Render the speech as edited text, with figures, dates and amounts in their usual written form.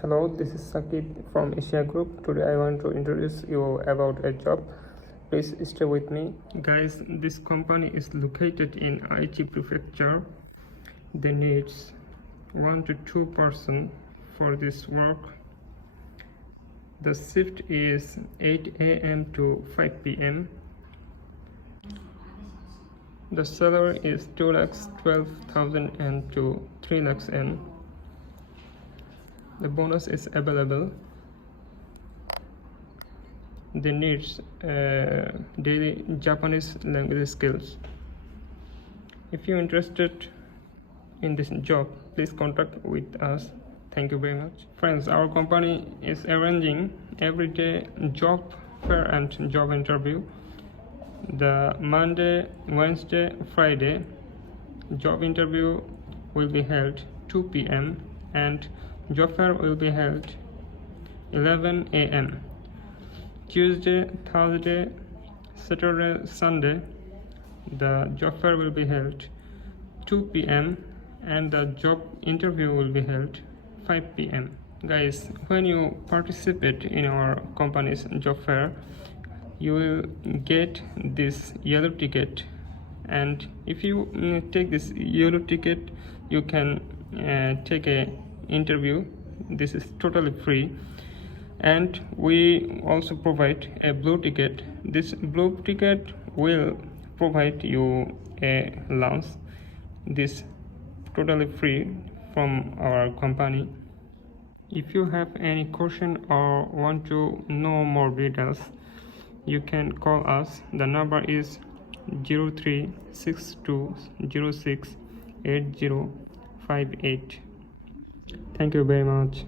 Hello, this is Sakit from Asia Group. Today I want to introduce you about a job. Please stay with me. Guys, this company is located in Aichi prefecture. They need 1 to 2 person for this work. The shift is 8 a.m. to 5 p.m. The salary is 2,12,000 and to 3 lakhs N. The bonus is available. They need daily Japanese language skills. If you're interested in this job, please contact with us. Thank you very much. Friends, our company is arranging everyday job fair and job interview. The Monday, Wednesday, Friday job interview will be held 2 p.m. and job fair will be held 11 a.m. Tuesday, Thursday, Saturday, Sunday, the job fair will be held 2 p.m. and the job interview will be held 5 p.m. Guys, when you participate in our company's job fair, you will get this yellow ticket, and if you take this yellow ticket, you can take a interview. This is totally free. And we also provide a blue ticket. This blue ticket will provide you a lunch. This totally free from our company. If you have any question or want to know more details, you can call us. The number is 0362068058. Thank you very much.